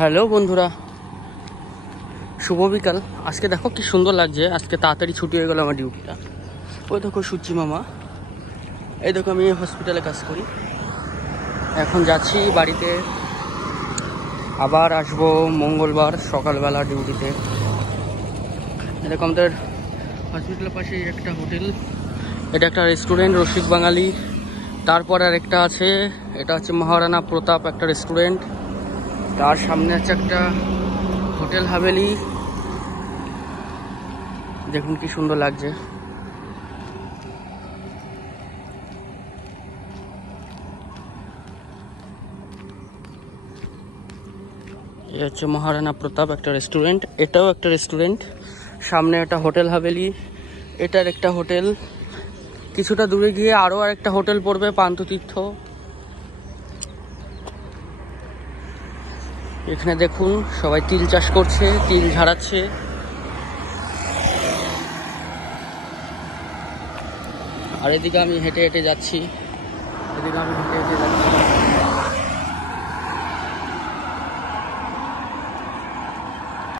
Hello বন্ধুরা, শুভ বিকাল। আজকে দেখো কি সুন্দর লাগছে। আজকে তাড়াতাড়ি ছুটি হয়ে গেল আমার ডিউটিটা। ওই দেখো সূর্যি মামা, এই দেখো আমি হসপিটালে কাজ করি। এখন যাচ্ছি বাড়িতে, আবার আসবো মঙ্গলবার সকালবেলা ডিউটিতে। এরকম আমাদের হসপিটালের পাশে একটা হোটেল, এটা একটা রেস্টুরেন্ট রসিক বাঙালি। তারপর আর একটা আছে, এটা হচ্ছে মহারানা প্রতাপ একটা রেস্টুরেন্ট। তার সামনে আছে একটা হোটেল হাভেলি। দেখুন কি সুন্দর লাগছে। এ হচ্ছে মহারানা প্রতাপ একটা রেস্টুরেন্ট, এটাও একটা রেস্টুরেন্ট। সামনে একটা হোটেল হাভেলি, এটার একটা হোটেল। কিছুটা দূরে গিয়ে আরও আরেকটা হোটেল পড়বে, পান্থতীর্থ। এখানে দেখুন সবাই তিল চাষ করছে, তিল ঝাড়াচ্ছে। আর এদিকে আমি হেঁটে হেঁটে যাচ্ছি।